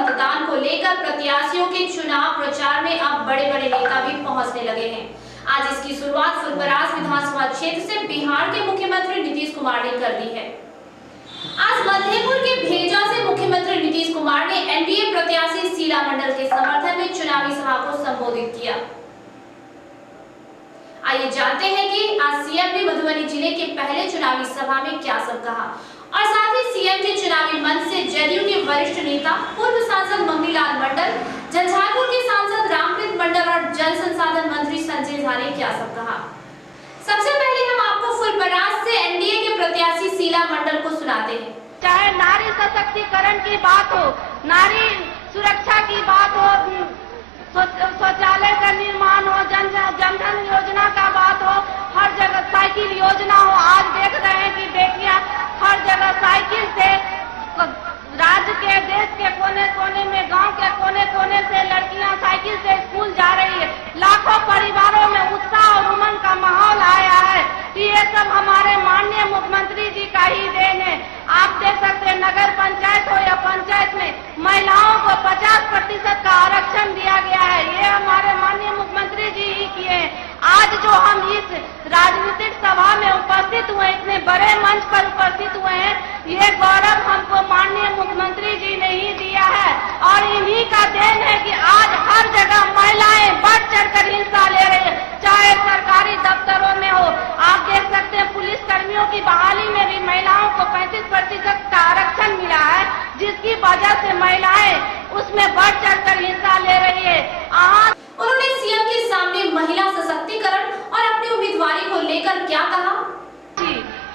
मतदान को लेकर प्रत्याशियों के चुनाव प्रचार में अब बड़े बड़े नेता भी पहुंचने लगे हैं। आज इसकी शुरुआत फुलपरास विधानसभा क्षेत्र से बिहार के मुख्यमंत्री नीतीश कुमार ने कर दी है। आज मधेपुर के भेजा से मुख्यमंत्री नीतीश कुमार ने एनडीए प्रत्याशी शीला मंडल के समर्थन में चुनावी सभा को संबोधित किया। आइए जानते हैं कि आज सीएम ने मधुबनी जिले के पहले चुनावी सभा में क्या सब कहा और साथ ही सीएम के चुनावी मंच से जदयू के वरिष्ठ नेता पूर्व सांसद मंगनीलाल मंडल, झंझारपुर के सांसद रामप्रीत मंडल और जल संसाधन मंत्री संजय झा ने क्या सब कहा। सबसे पहले हम आपको फुलपरास से एनडीए के प्रत्याशी शीला मंडल को सुनाते हैं। चाहे नारी सशक्तिकरण की बात हो, नारी सुरक्षा की बात हो, शौचालय का निर्माण हो, जनधन योजना का बात हो, हर जगह साइकिल योजना हो। आज देख रहे हैं कि बेटियां हर जगह साइकिल से राज्य के देश के कोने कोने में, गांव के कोने कोने से लड़कियां साइकिल से स्कूल जा रही है। लाखों परिवारों में उत्साह और उमंग का माहौल आया है कि ये सब हमारे माननीय मुख्यमंत्री जी का ही देन है। आप देख सकते हैं नगर पंचायत हो या पंचायत में महिलाओं को 50% का आरक्षण दिया गया है। ये हमारे माननीय मुख्यमंत्री जी ही किए हैं। आज जो हम इस राजनीतिक सभा में उपस्थित हुए, इतने बड़े मंच पर उपस्थित हुए हैं, ये गौरव हमको माननीय मुख्यमंत्री जी ने ही दिया है और इन्हीं का देन है कि आज हर जगह महिलाएं बढ़ चढ़कर हिस्सा ले रही है, चाहे सरकारी दफ्तरों में हो। आप देख सकते हैं पुलिस कर्मियों की बहाली में भी महिलाओं को 35% का आरक्षण मिला है, जिसकी वजह से महिलाएं उसमें बढ़ चढ़कर हिस्सा ले रही है। उन्होंने सीएम के सामने महिला सशक्तिकरण और अपनी उम्मीदवारी को लेकर क्या कहा।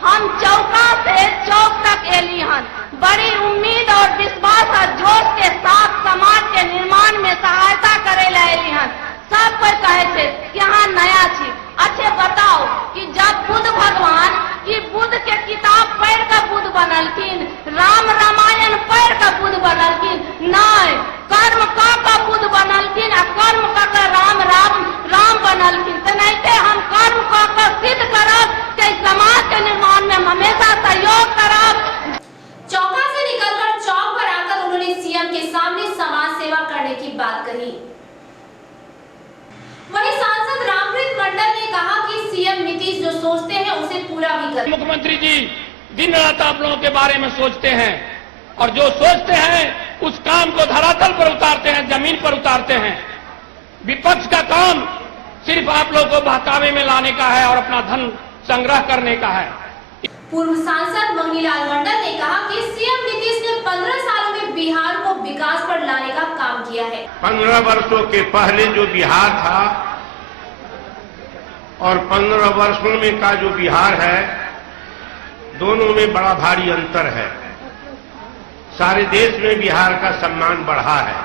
हम चौका से चौक तक एली हन, बड़ी उम्मीद और विश्वास और जोश के साथ समाज के निर्माण में सहायता करे एली हन। सब कोई कहे थे कि यहाँ नया छी। अच्छे बताओ कि जब बुद्ध भगवान की बुद्ध के किताब पढ़ कर बुद्ध बनलखिन, राम रामायण पढ़ कर बुद्ध बनलखिन, नहीं कर्म का बुद्ध बनलखिन आ कर्म का राम बनलखिन। तो नहीं थे हम कर्म का सिद्ध करब कि समाज के निर्माण में हम हमेशा सहयोग करब। चौका से निकलकर चौक पर आकर उन्होंने सीएम के सामने समाज सेवा करने की बात कही। वहीं सांसद रामप्रीत मंडल ने कहा कि सीएम नीतीश जो सोचते हैं उसे पूरा भी करें। मुख्यमंत्री जी दिन रात आप लोगों के बारे में सोचते हैं और जो सोचते हैं उस काम को धरातल पर उतारते हैं, जमीन पर उतारते हैं। विपक्ष का काम सिर्फ आप लोगों को बहकावे में लाने का है और अपना धन संग्रह करने का है। पूर्व सांसद मंगनीलाल मंडल ने कहा कि सीएम नीतीश ने 15 सालों में बिहार को विकास पर लाने का काम किया है। 15 वर्षों के पहले जो बिहार था और 15 वर्षों में का जो बिहार है, दोनों में बड़ा भारी अंतर है। सारे देश में बिहार का सम्मान बढ़ा है।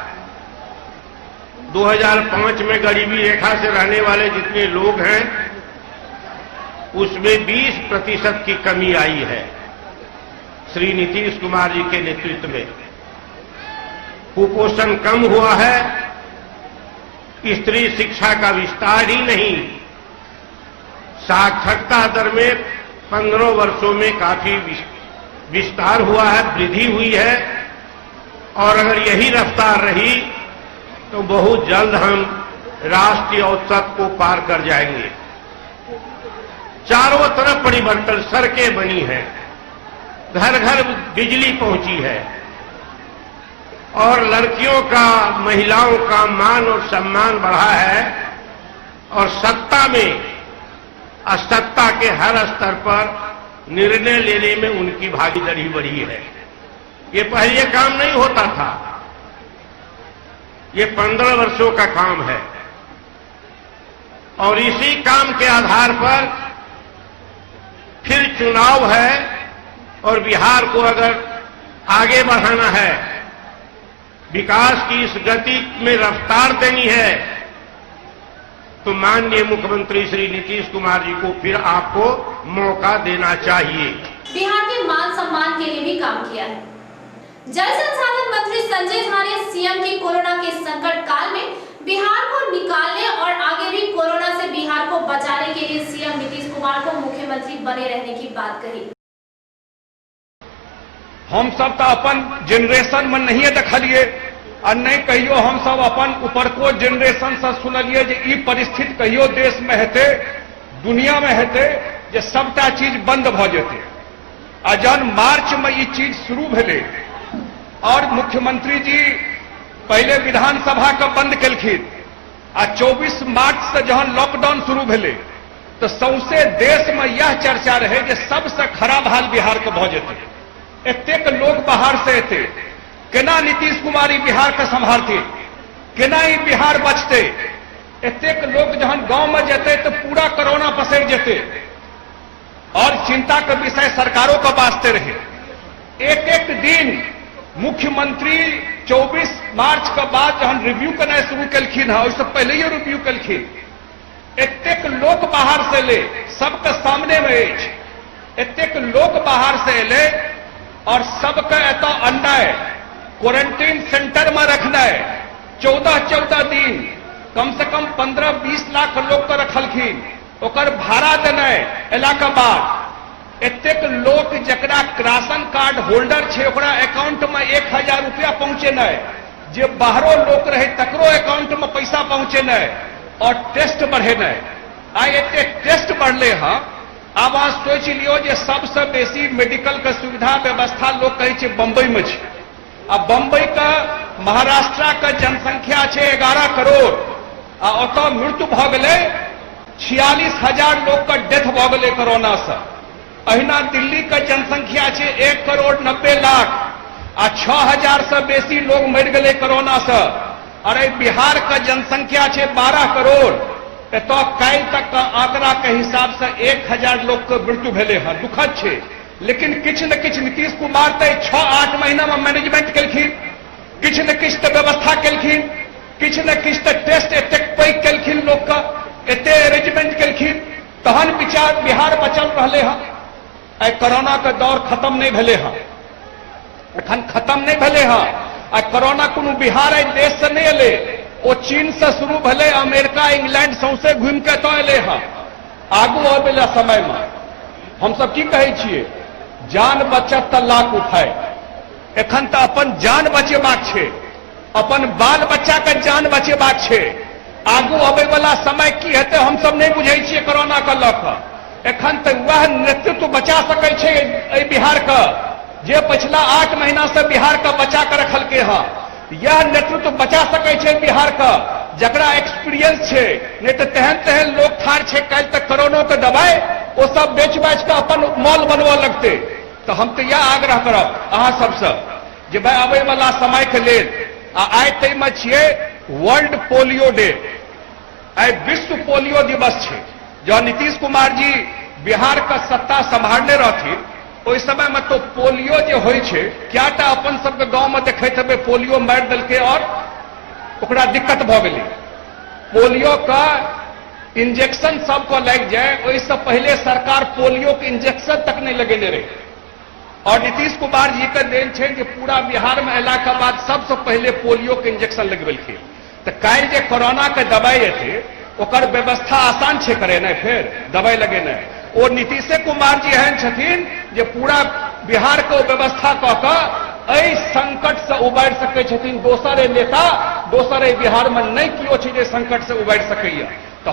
2005 में गरीबी रेखा से रहने वाले जितने लोग हैं उसमें 20% की कमी आई है श्री नीतीश कुमार जी के नेतृत्व में। कुपोषण कम हुआ है, स्त्री शिक्षा का विस्तार ही नहीं, साक्षरता दर में 15 वर्षों में काफी विस्तार हुआ है, वृद्धि हुई है। और अगर यही रफ्तार रही तो बहुत जल्द हम राष्ट्रीय औसत को पार कर जाएंगे। चारों तरफ परिवर्तन, सड़कें बनी हैं, घर घर बिजली पहुंची है और लड़कियों का, महिलाओं का मान और सम्मान बढ़ा है और सत्ता में, सत्ता के हर स्तर पर निर्णय लेने में उनकी भागीदारी बढ़ी है। ये पहले काम नहीं होता था, ये 15 वर्षों का काम है और इसी काम के आधार पर फिर चुनाव है और बिहार को अगर आगे बढ़ाना है, विकास की इस गति में रफ्तार देनी है, तो माननीय मुख्यमंत्री श्री नीतीश कुमार जी को फिर आपको मौका देना चाहिए। बिहार के मान सम्मान के लिए भी काम किया है। जल संसाधन मंत्री संजय झा ने सीएम की कोरोना के संकट काल में बिहार को निकालने और आगे भी कोरोना से बिहार को बचाने के लिए सीएम नीतीश कुमार को मुख्यमंत्री बने रहने की बात कही। हम सब तो अपन जनरेशन में नहीं देखलिए आ नहीं कहियो हम सब अपन उपरको जेनरेशन से सुनलिए जे ई परिस्थिति कहियो देश में हेते, दुनिया में हेते जे सबटा चीज बंद भ जेते। आ जहन मार्च में ई चीज शुरू भेले और मुख्यमंत्री जी पहले विधानसभा के बंद केलखिन आ 24 मार्च से जहन लॉकडाउन शुरू भेले तो सौंसे देश में यह चर्चा रहे जे सबसे खराब हाल बिहार के भ जेते। एतेक लोग बाहर से एते, केना नीतीश कुमार ई बिहार के संभालते, केना ई बिहार बचते। एतेक लोग जहन गांव में जेते तो पूरा कोरोना पसर जेते और चिंता के विषय सरकारों का वास्ते रहे। एक एक दिन मुख्यमंत्री 24 मार्च के बाद जहन रिव्यू करना शुरू कलखिन है, उससे पहले ही रिव्यू कलखिन। एतेक लोग बाहर से ले, सबके सामने में एतेक लोग बाहर से ले और सबके एत अंडा है, क्वारंटीन सेंटर में रखना है। 14-14 दिन कम से कम 15-20 लाख लोग को रखलखिन, ओकर भाड़ा देना है एला के बाद। एतेक लोग जकरा राशन कार्ड होल्डर छे ओकरा अकाउंट में 1000 रुपया पहुंचे न, जे बाहरो लोग रहे तकरो अकाउंट में पैसा पहुंचे न, और टेस्ट बढ़े न। आई एते टेस्ट बढ़ले हैं। आब अहाँ सोच लियो जे सबसे बेसी मेडिकल के सुविधा व्यवस्था लोग कहे छे बंबई में छे। आ बंबई का महाराष्ट्र का जनसंख्या छे 11 करोड़ आ ओतऽ मृत्यु भ गेलै 46,000 लोग का डेथ भ गेलै कोरोना से। अहिना दिल्ली का जनसंख्या छे 1 करोड़ 90 लाख आ 6,000 से बेसी लोग मर गेलै कोरोना से। अरे बिहार का जनसंख्या छे 12 करोड़, एत काल तक का आंकड़ा के हिसाब से 1000 लोग के मृत्यु भेले हैं। दुखद छे, लेकिन किछ न किछ नीतीश कुमार ते 6-8 महीना में मैनेजमेंट केलखिन, किछ न किछ तो व्यवस्था केलखिन, किछ न किछ तो टेस्ट एतेक पैघ केलखिन, लोग का एते अरेंजमेंट केलखिन, तहन विचार बिहार बचल रहले हैं। आई कोरोना के दौर खत्म नहीं भेले हैं, एखन खत्म नहीं भेले हैं। आ कोरोना कोनो बिहार आई देश से नहीं एले, वो चीन से शुरू भेले, अमेरिका इंग्लैंड सौंसे घूम के तो एले हैं। आगू आबेला समय में हम सब की कहे छिए, जान बचत त लाख उठाए। एखन तो अपन जान बचेबाक छे, अपन बाल बच्चा के जान बचेबाक छे। आगू आबे वाला समय की हेते हम सब नहीं बुझे छिए कोरोना के लऽ कऽ। एखन तो वह नेतृत्व बचा सकै छे एहि बिहार का जे पिछला 8 महीना से बिहार का बचा कर रखल के है। यह नेतृत्व बचा सकै छे बिहार का जकरा एक्सपीरियंस छे। नहीं तो तेहन तेहन लोग ठार छे काल तक कोरोना के दवाई वो सब बेच बाच के अपन मॉल बनवा लगते। तो हम तो यह आग्रह करब अहाँ सबसे जे भाई आबे वाला समय के लेल आइ तै में छिए वर्ल्ड पोलियो डे, आइ विश्व पोलियो दिवस छे। जब नीतीश कुमार जी बिहार का सत्ता संभालने रहथिन ओहि समय में तो पोलियो जो होइ छे, क्याटा अपन सबके गांव में देखैत हेबै पोलियो मारि देलकै और ओकरा दिक्कत भ गेलै। पोलियो का इंजेक्शन सबको लग जाए, ओहिसँ पहले सरकार पोलियो के इंजेक्शन तक नहीं लगेने रहे। और नीतीश कुमार जी के देन छे कि पूरा बिहार में अयला के बाद सबसे पहले पोलियो के इंजेक्शन लगबेलखिन। तो काल्हि जे कोरोना के दवाई एतै ओकर व्यवस्था आसान छे करे ने, फिर दवाई लगेनाइ ओ नीतीश कुमार जी एहन छथिन जे पूरा बिहार को व्यवस्था कऽ कऽ एहि संकट से उबारि सकै छथिन। दोसर नेता दोसर बिहार में नहीं कियो छै जे संकट से उबारि सकैया। तो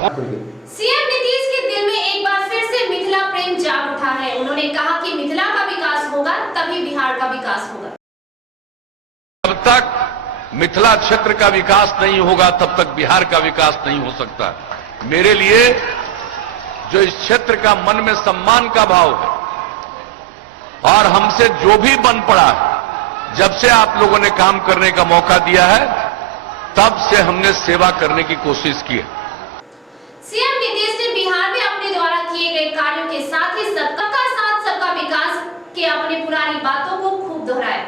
सीएम नीतीश के दिल में एक बार फिर से मिथिला प्रेम जाग उठा है। उन्होंने कहा कि मिथिला का विकास होगा तभी बिहार का विकास होगा। जब तक मिथिला क्षेत्र का विकास नहीं होगा तब तक बिहार का विकास नहीं हो सकता। मेरे लिए जो इस क्षेत्र का मन में सम्मान का भाव है और हमसे जो भी बन पड़ा है, जब से आप लोगों ने काम करने का मौका दिया है तब से हमने सेवा करने की कोशिश की है। सीएम नीतीश ने बिहार में अपने द्वारा किए गए कार्यों के साथ ही सबका साथ सबका विकास के अपनी पुरानी बातों को खूब दोहराया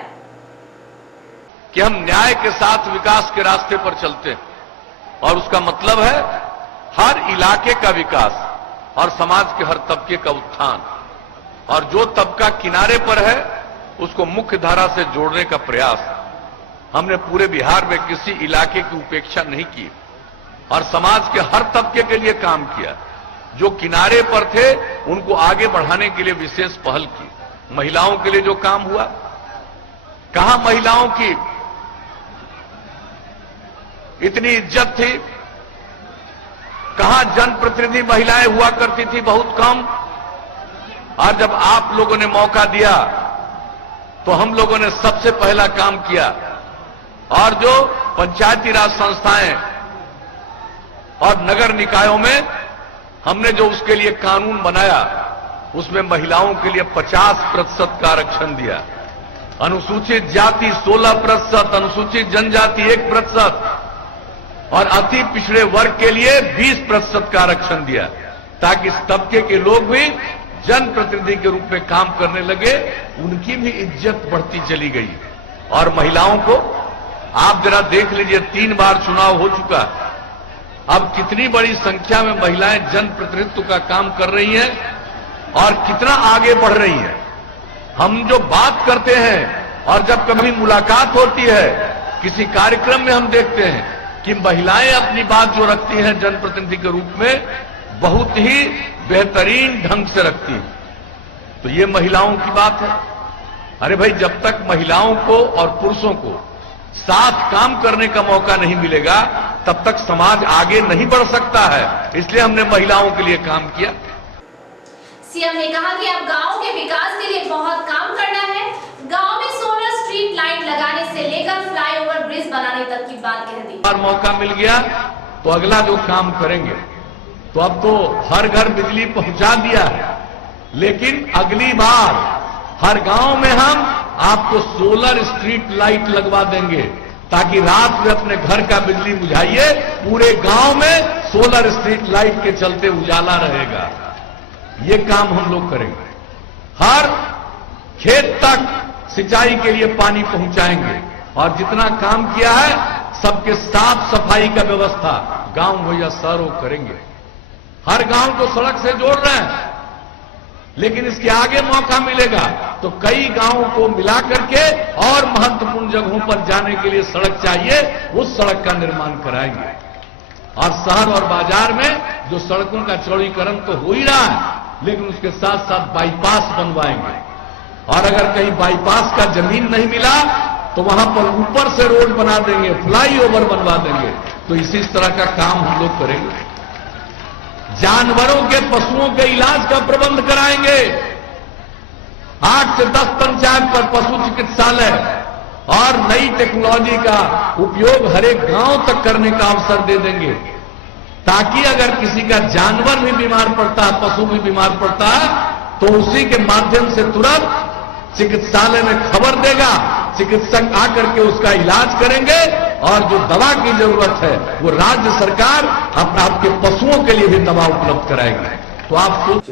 कि हम न्याय के साथ विकास के रास्ते पर चलते हैं और उसका मतलब है हर इलाके का विकास और समाज के हर तबके का उत्थान, और जो तबका किनारे पर है उसको मुख्य धारा से जोड़ने का प्रयास। हमने पूरे बिहार में किसी इलाके की उपेक्षा नहीं की और समाज के हर तबके के लिए काम किया। जो किनारे पर थे उनको आगे बढ़ाने के लिए विशेष पहल की। महिलाओं के लिए जो काम हुआ, कहां महिलाओं की इतनी इज्जत थी। कहां जनप्रतिनिधि महिलाएं हुआ करती थी, बहुत कम। और जब आप लोगों ने मौका दिया तो हम लोगों ने सबसे पहला काम किया, और जो पंचायती राज संस्थाएं और नगर निकायों में हमने जो उसके लिए कानून बनाया, उसमें महिलाओं के लिए 50% का आरक्षण दिया, अनुसूचित जाति 16%, अनुसूचित जनजाति 1% और अति पिछड़े वर्ग के लिए 20% का आरक्षण दिया, ताकि इस तबके के लोग भी जनप्रतिनिधि के रूप में काम करने लगे, उनकी भी इज्जत बढ़ती चली गई। और महिलाओं को आप जरा देख लीजिए, 3 बार चुनाव हो चुका, अब कितनी बड़ी संख्या में महिलाएं जनप्रतिनिधित्व का काम कर रही हैं और कितना आगे बढ़ रही हैं। हम जो बात करते हैं और जब कभी मुलाकात होती है, किसी कार्यक्रम में हम देखते हैं कि महिलाएं अपनी बात जो रखती हैं जनप्रतिनिधि के रूप में, बहुत ही बेहतरीन ढंग से रखती हैं। तो ये महिलाओं की बात है। अरे भाई, जब तक महिलाओं को और पुरुषों को साथ काम करने का मौका नहीं मिलेगा, तब तक समाज आगे नहीं बढ़ सकता है। इसलिए हमने महिलाओं के लिए काम किया। सीएम ने कहा कि अब गांव के विकास के लिए बहुत काम करना है। गांव में सोलर स्ट्रीट लाइट लगाने से लेकर फ्लाईओवर ब्रिज बनाने तक की बात कह दी। और मौका मिल गया तो अगला जो काम करेंगे, तो अब तो हर घर बिजली पहुंचा दिया है, लेकिन अगली बार हर गांव में हम आपको सोलर स्ट्रीट लाइट लगवा देंगे, ताकि रात में अपने घर का बिजली बुझाइए, पूरे गांव में सोलर स्ट्रीट लाइट के चलते उजाला रहेगा। ये काम हम लोग करेंगे। हर खेत तक सिंचाई के लिए पानी पहुंचाएंगे, और जितना काम किया है सबके साफ सफाई का व्यवस्था गांव हो या शहर हो करेंगे। हर गांव को सड़क से जोड़ रहे हैं, लेकिन इसके आगे मौका मिलेगा तो कई गांवों को मिला करके और महत्वपूर्ण जगहों पर जाने के लिए सड़क चाहिए, उस सड़क का निर्माण कराएंगे। और शहर और बाजार में जो सड़कों का चौड़ीकरण तो हो ही रहा है, लेकिन उसके साथ साथ बाईपास बनवाएंगे। और अगर कहीं बाईपास का जमीन नहीं मिला तो वहां पर ऊपर से रोड बना देंगे, फ्लाईओवर बनवा देंगे। तो इसी तरह का काम हम लोग करेंगे। जानवरों के, पशुओं के इलाज का प्रबंध कराएंगे। 8 से 10 पंचायत पर पशु चिकित्सालय और नई टेक्नोलॉजी का उपयोग हर एक गांव तक करने का अवसर दे देंगे, ताकि अगर किसी का जानवर भी बीमार पड़ता है, पशु भी बीमार पड़ता है, तो उसी के माध्यम से तुरंत चिकित्सालय में खबर देगा, चिकित्सक आकर के उसका इलाज करेंगे, और जो दवा की जरूरत है वो राज्य सरकार आपके पशुओं के लिए भी दवा उपलब्ध कराएगी। तो आप सोच